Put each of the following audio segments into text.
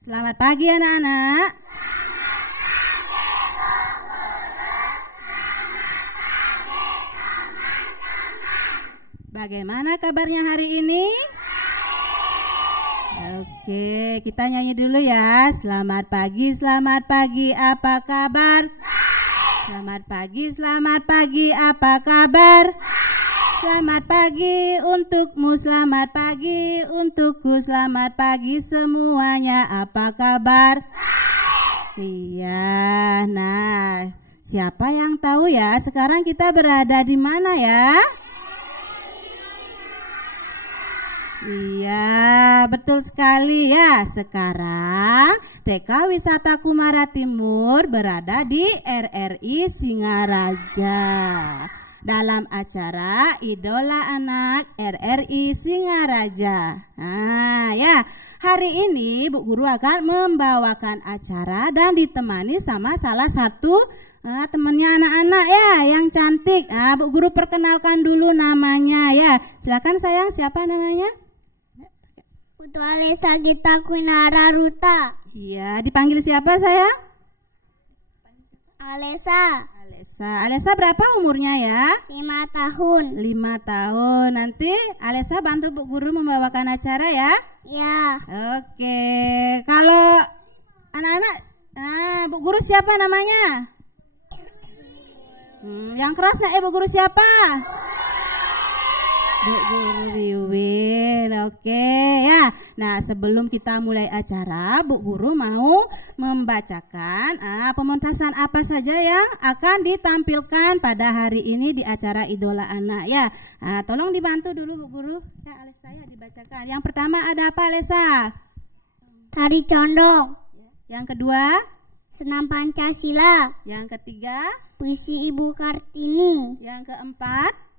Selamat pagi anak-anak. Bagaimana kabarnya hari ini? Oke, kita nyanyi dulu ya. Selamat pagi, apa kabar? Selamat pagi, apa kabar? Selamat pagi untukmu, selamat pagi untukku, selamat pagi semuanya, apa kabar? Iya, nah siapa yang tahu ya sekarang kita berada di mana ya? Iya, betul sekali ya. Sekarang TK Wisata Kumara Timur berada di RRI Singaraja dalam acara Idola Anak RRI Singaraja. Nah ya, hari ini Bu Guru akan membawakan acara dan ditemani sama salah satu temannya anak-anak ya yang cantik. Bu Guru perkenalkan dulu namanya ya. Silakan sayang, siapa namanya? Putu Alesa Gita Kwinara Ruta. Iya, dipanggil siapa sayang? Alesa. Alesa berapa umurnya ya? 5 tahun. 5 tahun. Nanti Alesa bantu Bu Guru membawakan acara ya? Ya. Oke. Kalau anak-anak, Bu Guru siapa namanya? Yang kerasnya Bu Guru siapa? Bu Guru Wiwin. Oke ya. Nah, sebelum kita mulai acara, Bu Guru mau membacakan pementasan apa saja yang akan ditampilkan pada hari ini di acara Idola Anak ya. Tolong dibantu dulu Bu Guru. Ya, Alesa ya dibacakan. Yang pertama ada apa Alesa? Tari condong. Yang kedua? Senam Pancasila. Yang ketiga? Puisi Ibu Kartini. Yang keempat?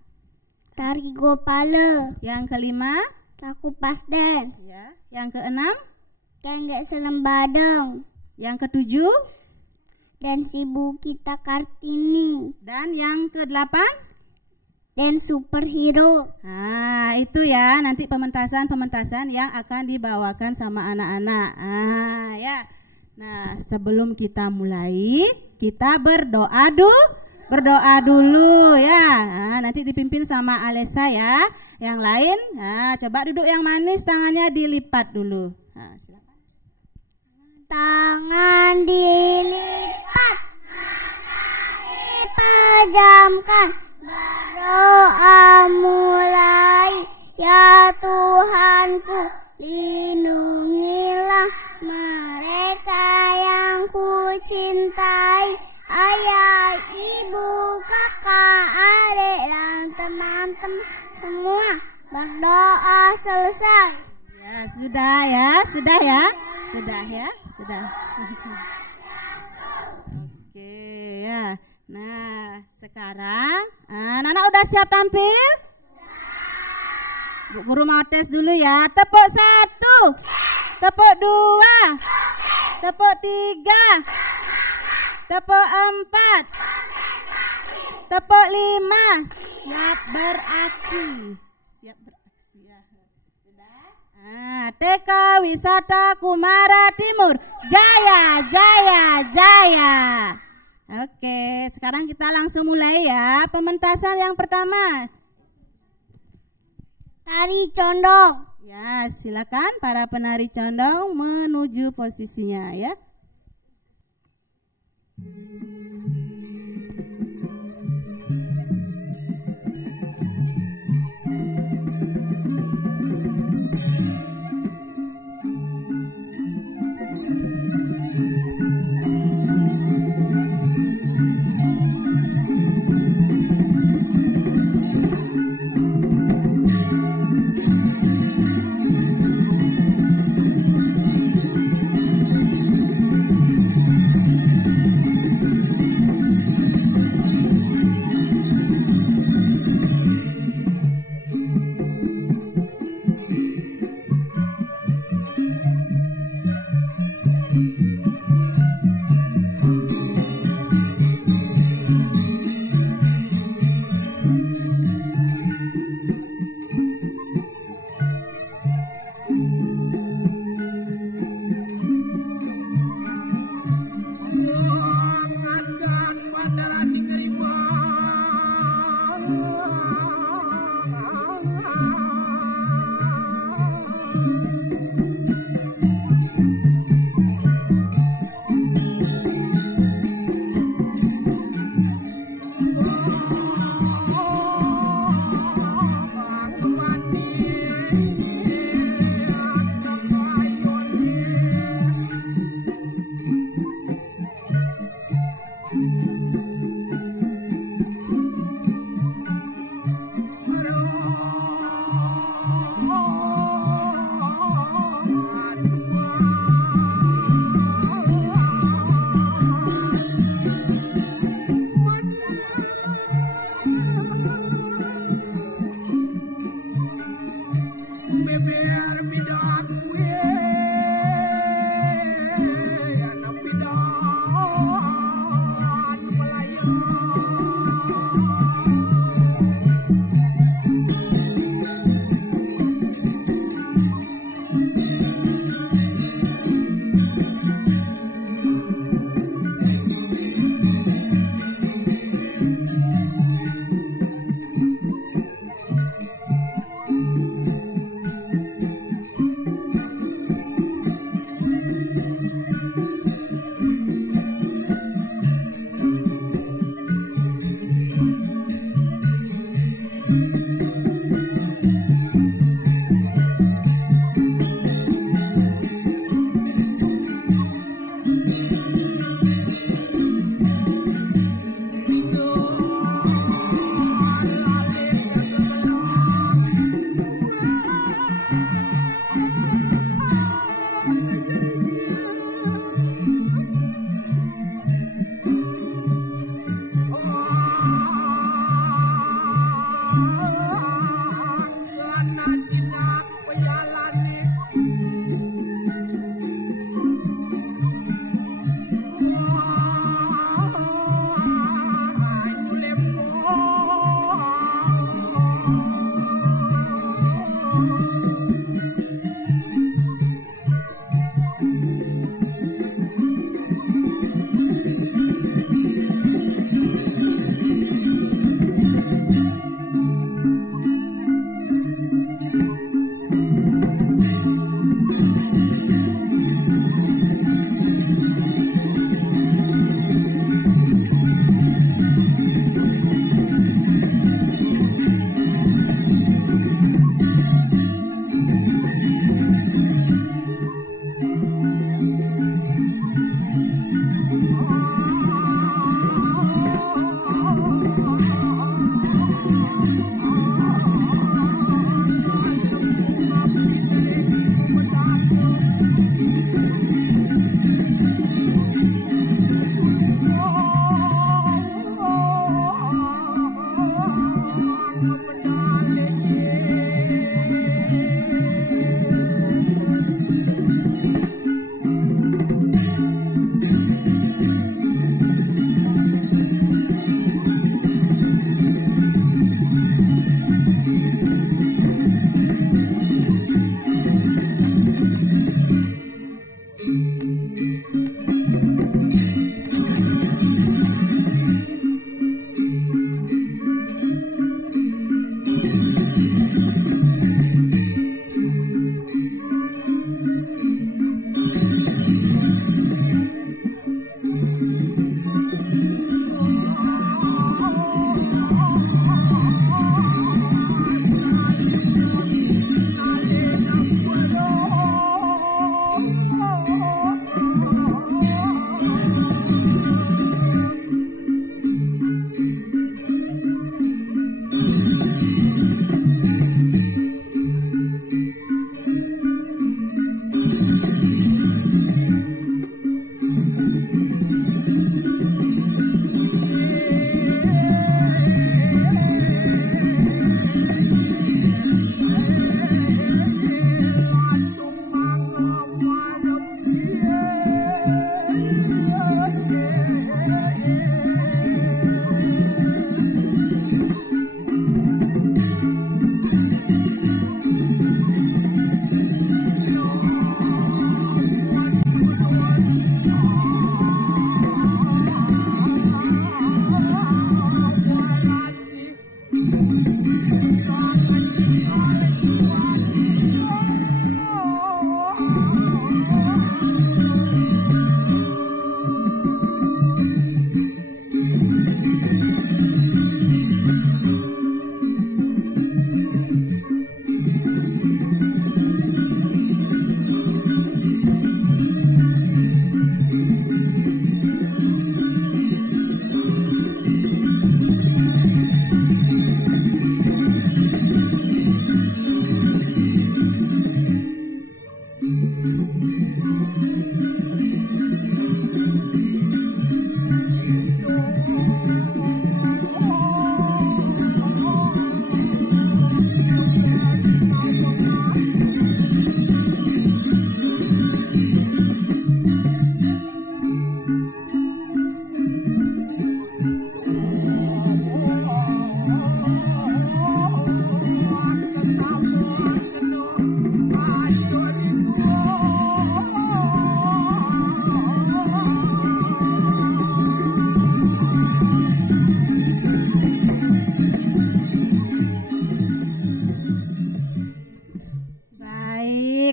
Tari Gopala. Yang kelima? Laku Pas Dance. Ya. Yang keenam? Kenggek Selembadeng. Yang ketujuh? Dan Ibu Kita Kartini. Dan yang kedelapan? Dan Superhero. Nah, itu ya nanti pementasan yang akan dibawakan sama anak-anak. Ya. Nah, sebelum kita mulai, kita berdoa dulu ya. Nanti dipimpin sama Alesa ya. Yang lain, coba duduk yang manis, tangannya dilipat dulu. Silakan. Tangan dilipat, dipejamkan, berdoa mulai. Ya Tuhanku, lindungilah mereka yang ku cintai, ayah, ibu, kakak, adik, dan teman-teman semua. Berdoa selesai. Ya, sudah ya. Oke ya. Nah, sekarang anak-anak udah siap tampil? Bu Guru mau tes dulu ya. Tepuk 1, tepuk 2, tepuk 3, tepuk 4, tepuk 5. Siap beraksi ya. Sudah? TK Wisata Kumara Timur, jaya, jaya, jaya. Oke, sekarang kita langsung mulai ya. Pementasan yang pertama, Tari condong. ya, silakan para penari condong menuju posisinya ya.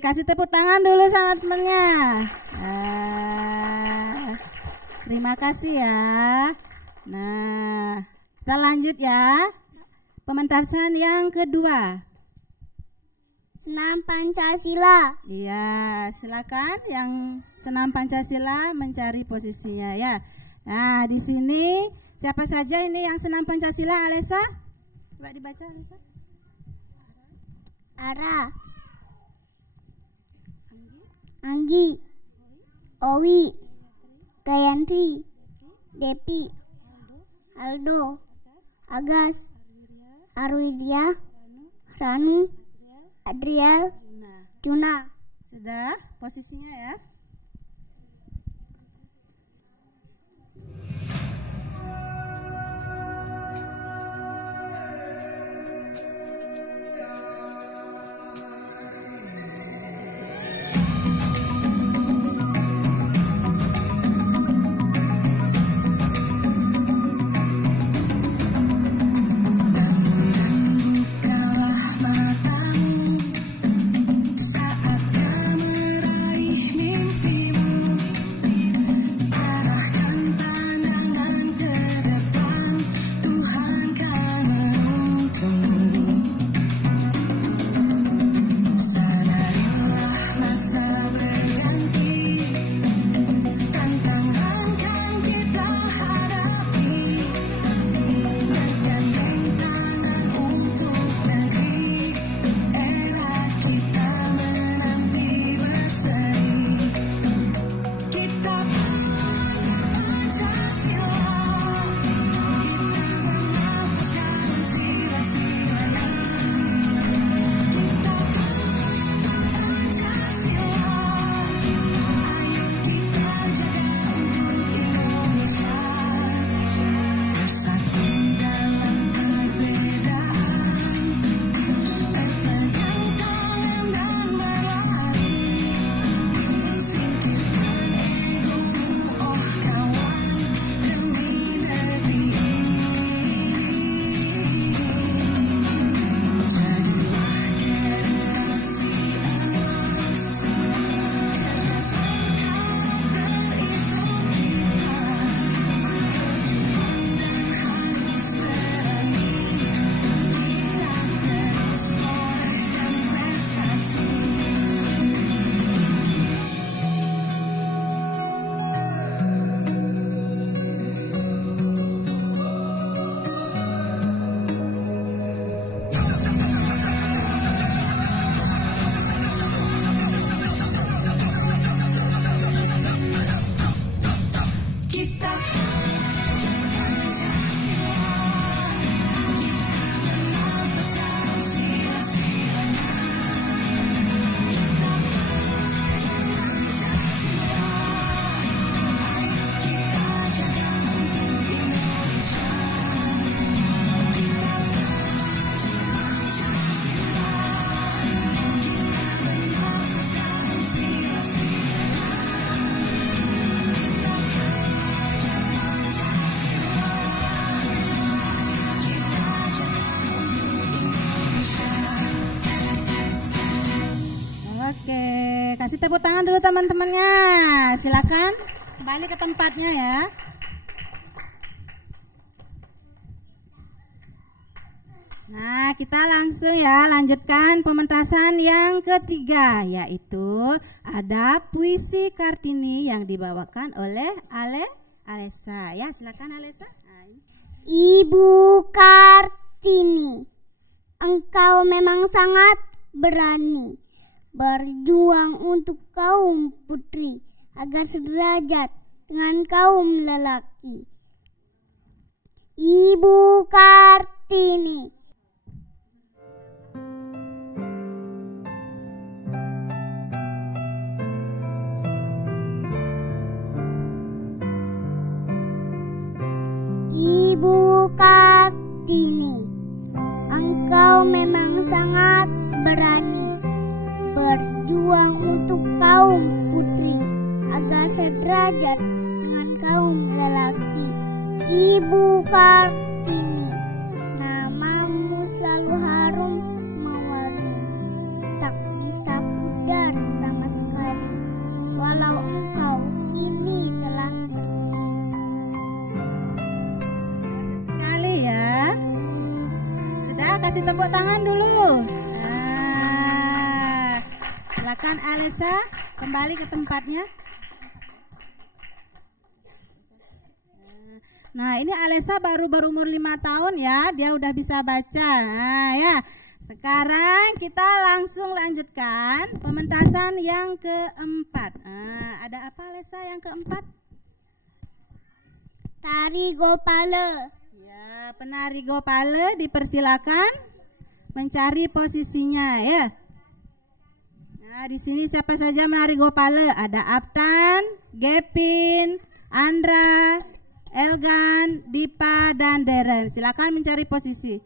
kasih tepuk tangan dulu sama temennya. Terima kasih ya. Nah, kita lanjut ya. Pementasan yang kedua. Senam Pancasila. Iya, silakan yang senam Pancasila mencari posisinya ya. Nah, di sini siapa saja ini yang senam Pancasila, Alesa? Coba dibaca, Alesa. Ara, Anggi, Owi, Gayanti, Depi, Aldo, Agas, Arwidya, Ranu, Adriel, Juna. Sudah posisinya ya. Kasih tepuk tangan dulu teman-temannya. Silakan kembali ke tempatnya ya. Nah, kita langsung ya lanjutkan pementasan yang ketiga, yaitu ada puisi Kartini yang dibawakan oleh Alesa. Ya, silakan Alesa. Ibu Kartini, engkau memang sangat berani berjuang untuk kaum putri agar sederajat dengan kaum lelaki. Ibu Kartini, Ibu Kartini, engkau memang sangat berani berjuang untuk kaum putri agar sederajat dengan kaum lelaki. Ibu Kartini, namamu selalu harum mewangi, tak bisa pudar kasih tepuk tangan dulu. Nah, silakan Alesa kembali ke tempatnya. Nah, ini Alesa baru berumur 5 tahun ya, dia udah bisa baca. Nah, ya. Sekarang kita langsung lanjutkan pementasan yang keempat. Nah, ada apa Alesa yang keempat? Tari Gopala. Ya, penari Gopala dipersilakan mencari posisinya ya. Nah, di sini siapa saja menari Gopala? Ada Aptan, Gepin, Andra, Elgan, Dipa, dan Deren. Silakan mencari posisi.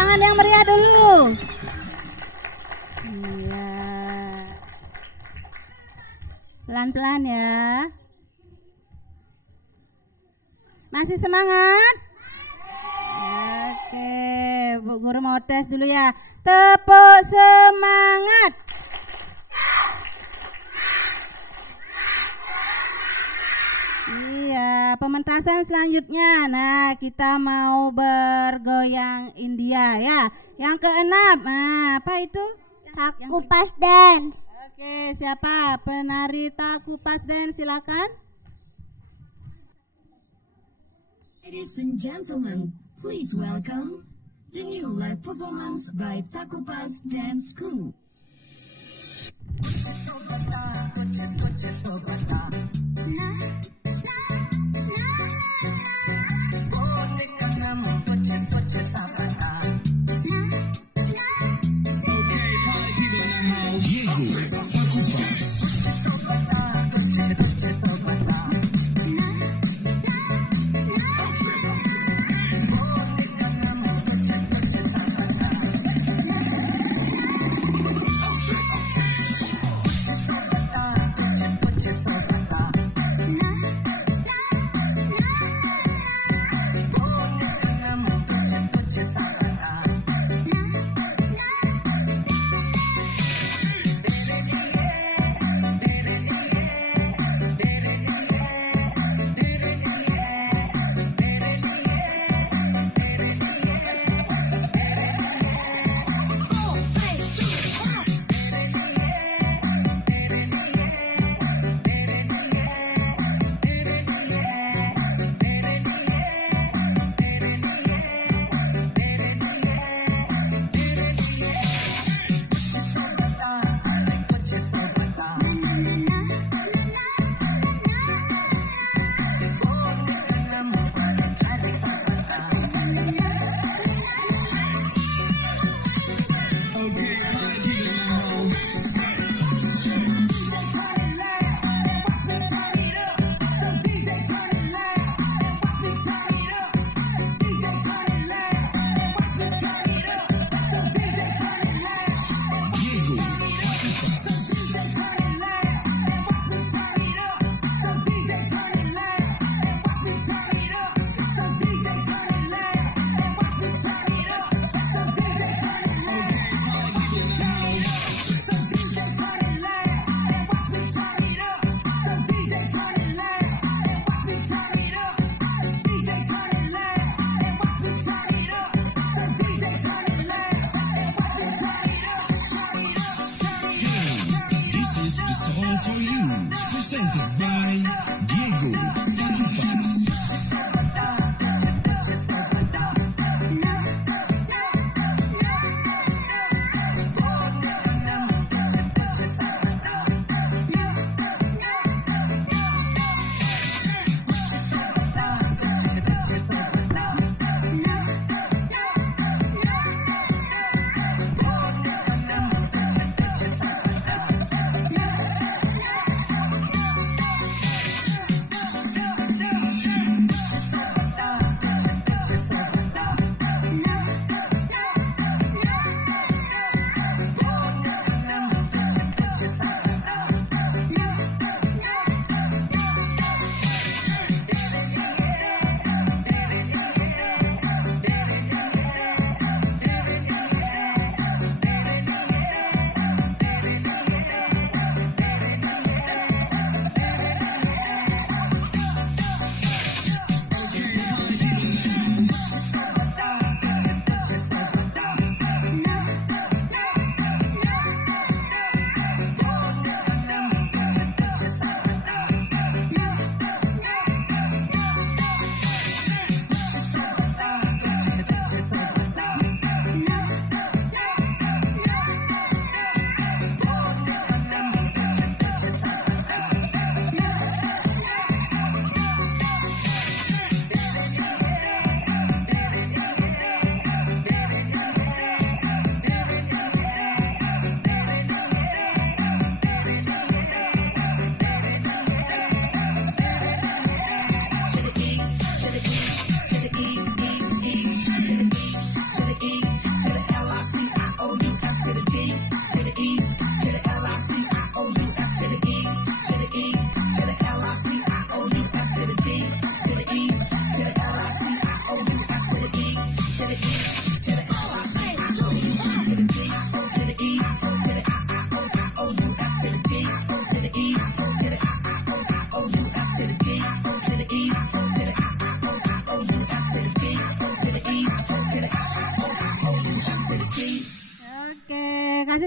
tangan yang meriah dulu. Iya. Pelan-pelan ya. Masih semangat? Oke, Bu Guru mau tes dulu ya. Tepuk semangat. Iya, pementasan selanjutnya. Nah, kita mau bergoyang India ya. Yang keenam, nah, apa itu? Takupas dance. Oke, siapa penari Takupas dance? Silakan. Ladies and gentlemen, please welcome the new live performance by Takupas Dance Crew.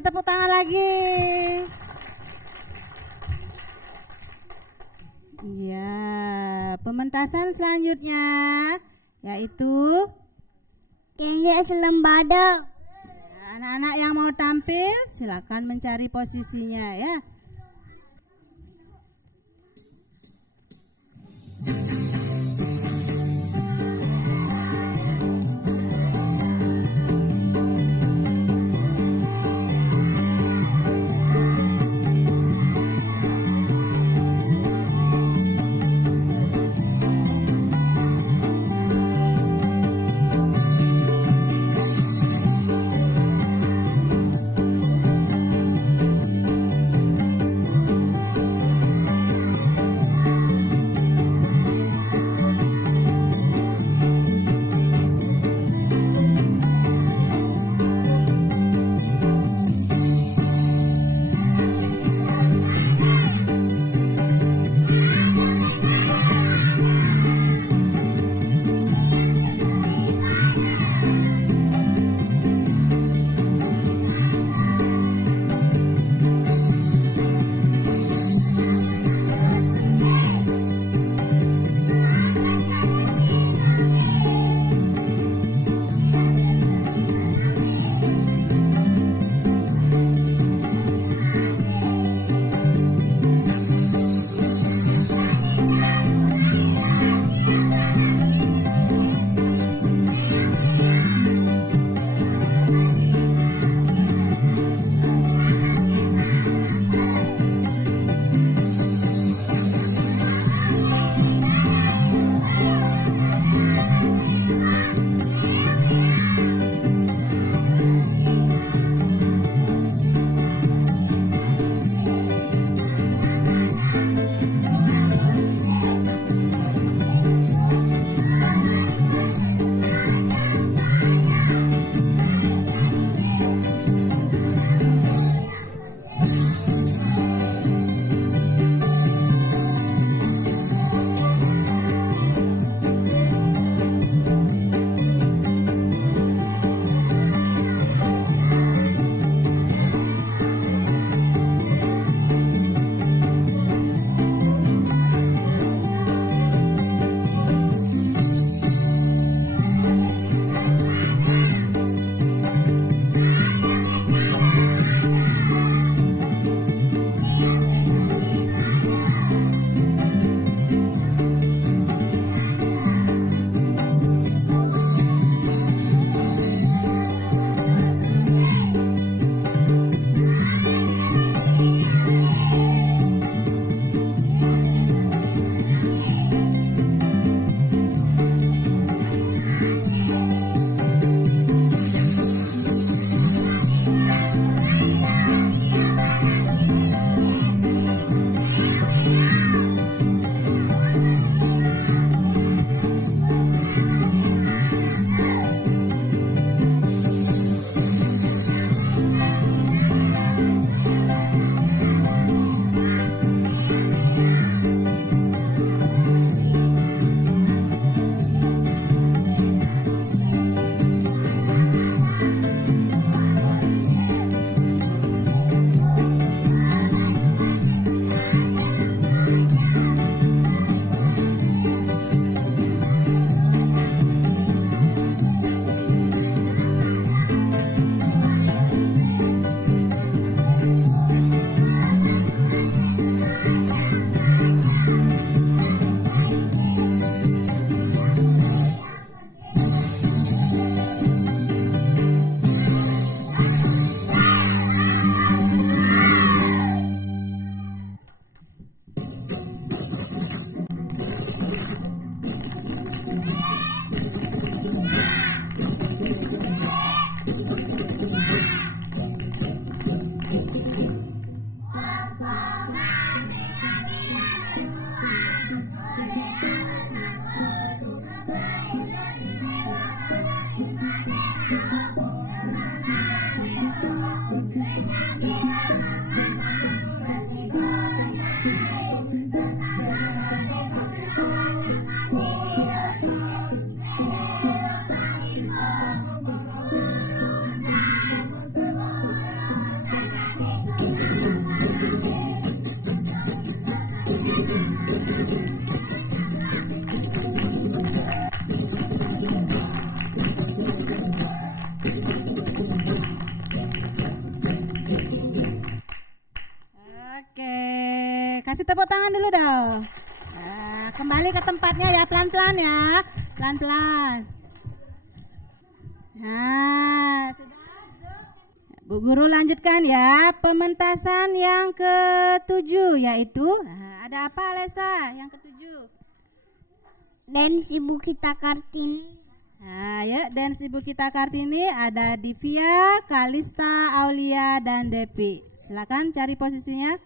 Kasih tepuk tangan lagi. Ya, pementasan selanjutnya yaitu Tinjak Selembada. anak-anak yang mau tampil silakan mencari posisinya ya. Oke, kasih tepuk tangan dulu dong. Nah, kembali ke tempatnya ya, pelan-pelan ya, pelan-pelan. Nah, sudah. Bu Guru lanjutkan ya, pementasan yang ke-7 yaitu ada apa Alesa yang ke-7? Dance Ibu Kita Kartini. Nah, ya, dance Ibu Kita Kartini ada Divia, Kalista, Aulia, dan Depi. Silakan cari posisinya.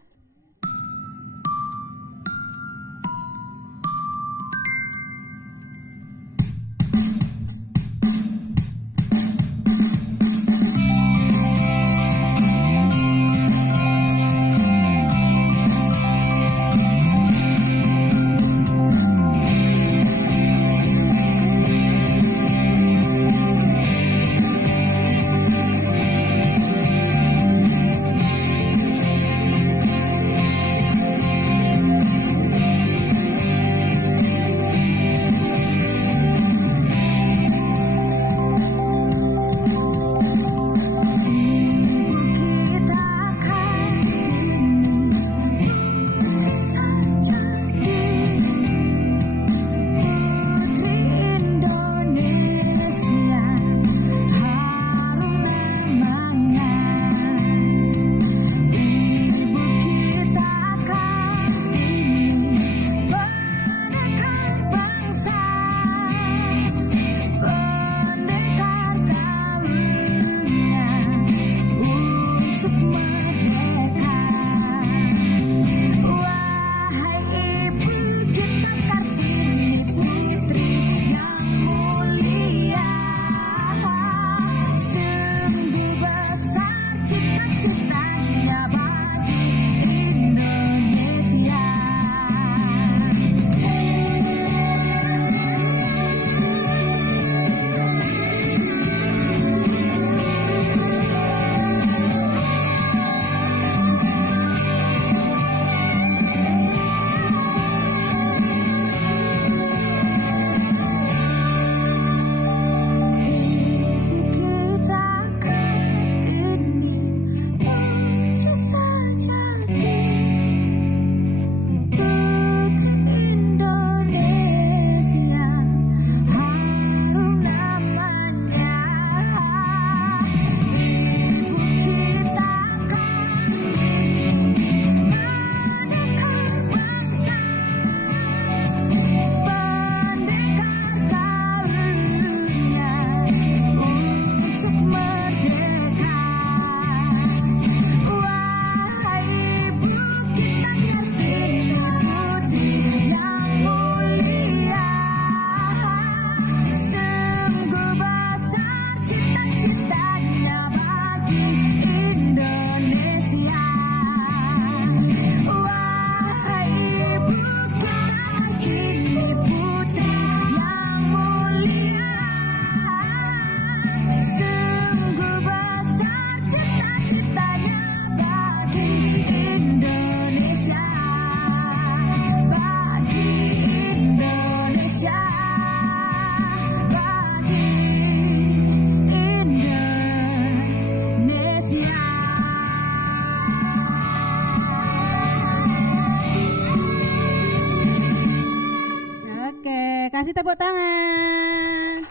Kasih tepuk tangan.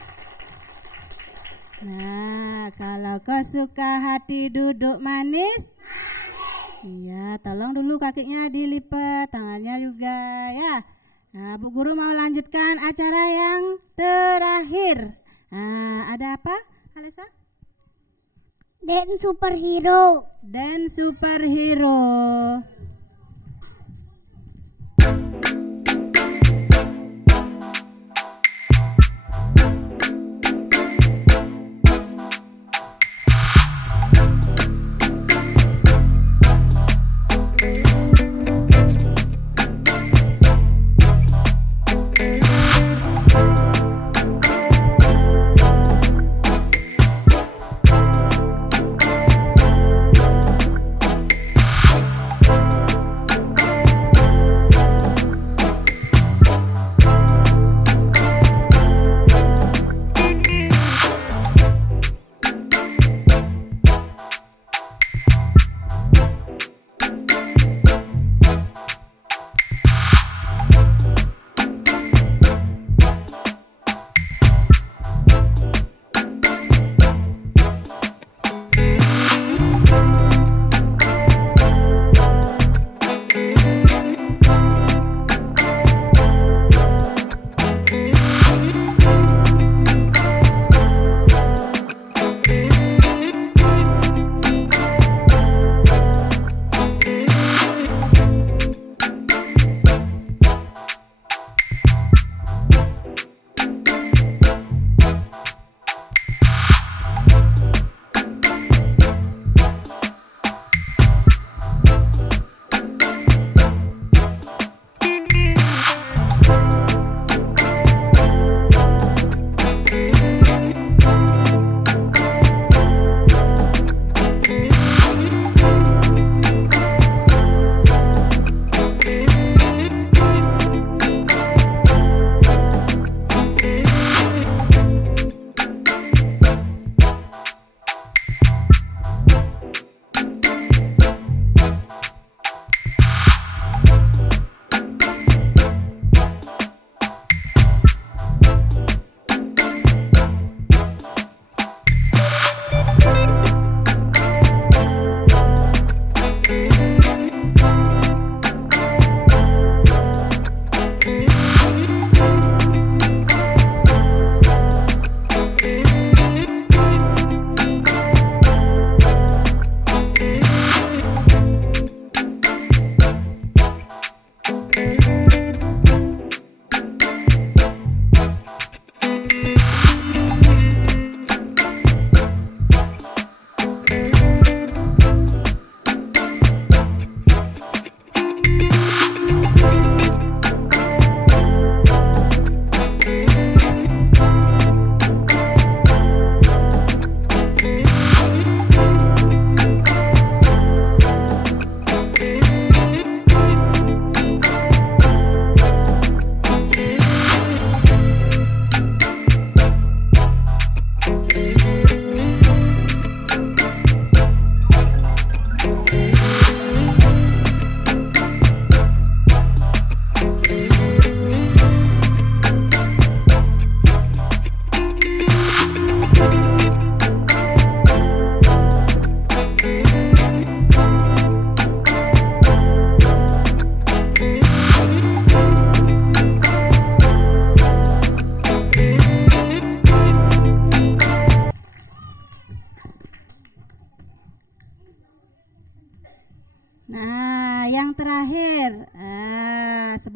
Nah, kalau kau suka hati duduk manis, iya, tolong dulu kakinya dilipat, tangannya juga ya. Nah, Bu Guru mau lanjutkan acara yang terakhir. Nah, ada apa, Alesa? Dance Superhero. Dance Superhero.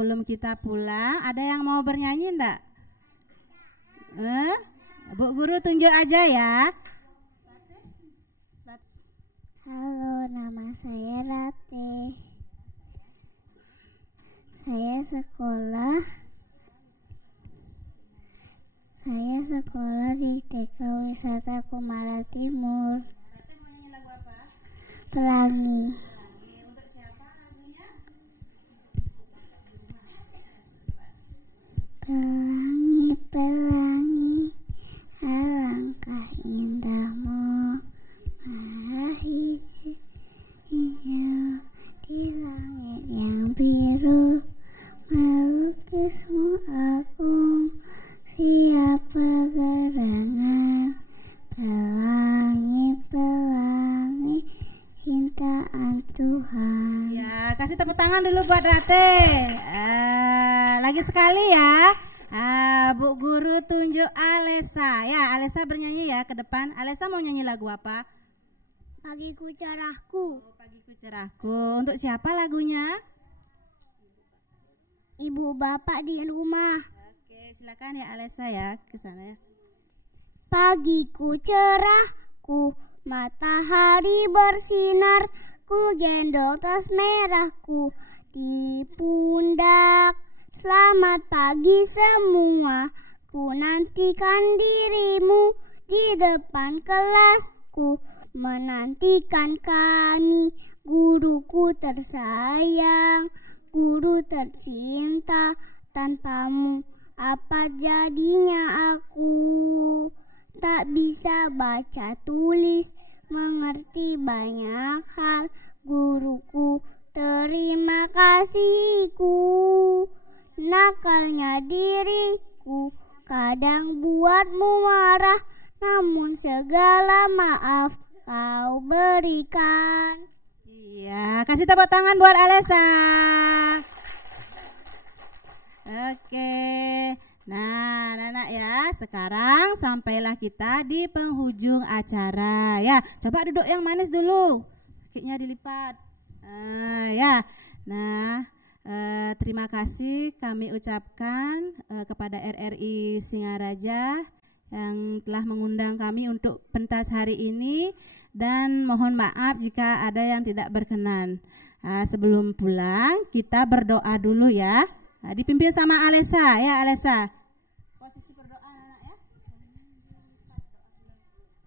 sebelum kita pulang, ada yang mau bernyanyi enggak? Bu Guru tunjuk aja ya. Halo, nama saya Ratih. Saya sekolah di TK Wisata Kumara Timur. Pelangi. Untuk siapa lagunya? Pelangi, pelangi, alangkah indahmu, meraih hijau di langit yang biru, melukismu agung, siapa gerangan, pelangi, pelangi, cintaan Tuhan. Ya, kasih tepuk tangan dulu buat Rate. Lagi sekali ya. Bu Guru tunjuk Alesa. Ya, Alesa bernyanyi ya ke depan. Alesa mau nyanyi lagu apa? Pagiku cerahku. Pagiku cerahku. Untuk siapa lagunya? Ibu bapak di rumah. Oke, silakan ya Alesa ya ke sana ya. Pagiku cerahku, matahari bersinar, ku gendong tas merahku di pundak. Selamat pagi semua, ku nantikan dirimu di depan kelasku, menantikan kami, guruku tersayang, guru tercinta. Tanpamu apa jadinya aku? Tak bisa baca tulis, mengerti banyak hal, guruku terima kasihku. Nakalnya diriku kadang buatmu marah, namun segala maaf kau berikan. Iya, kasih tepuk tangan buat Alesa. Oke. Nah, anak-anak ya, sekarang sampailah kita di penghujung acara. Ya, coba duduk yang manis dulu. Kakinya dilipat. Ya. Nah, terima kasih kami ucapkan kepada RRI Singaraja yang telah mengundang kami untuk pentas hari ini, dan mohon maaf jika ada yang tidak berkenan. Sebelum pulang kita berdoa dulu ya. Dipimpin sama Alesa ya, Alesa. Posisi berdoa anak ya.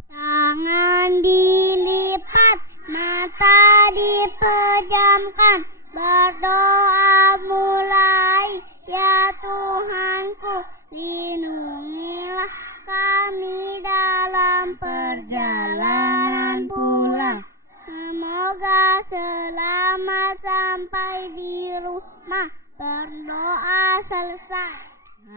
Tangan dilipat, mata dipejamkan, berdoa mulai, ya Tuhanku, lindungilah kami dalam perjalanan pulang. Semoga selamat sampai di rumah, berdoa selesai.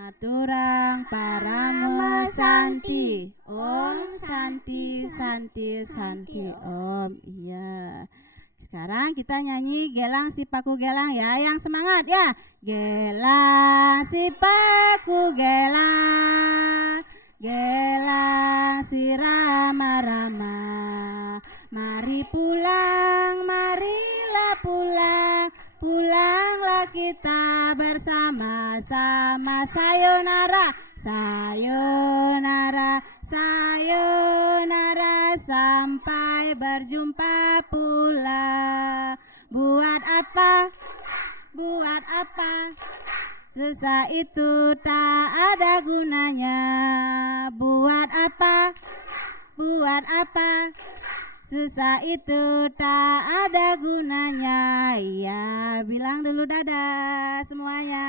Aturang paramo santi, om santi santi santi om. Iya. Sekarang kita nyanyi Gelang Sipaku Gelang ya, yang semangat ya. Gelang sipaku gelang, gelang si rama-rama, mari pulang, marilah pulang, pulanglah kita bersama-sama. Sayonara, sayonara, sayonara, sampai berjumpa pula. Buat apa? Buat apa? Susah itu tak ada gunanya. Buat apa? Buat apa? Susah itu tak ada gunanya. Iya, bilang dulu dadah semuanya.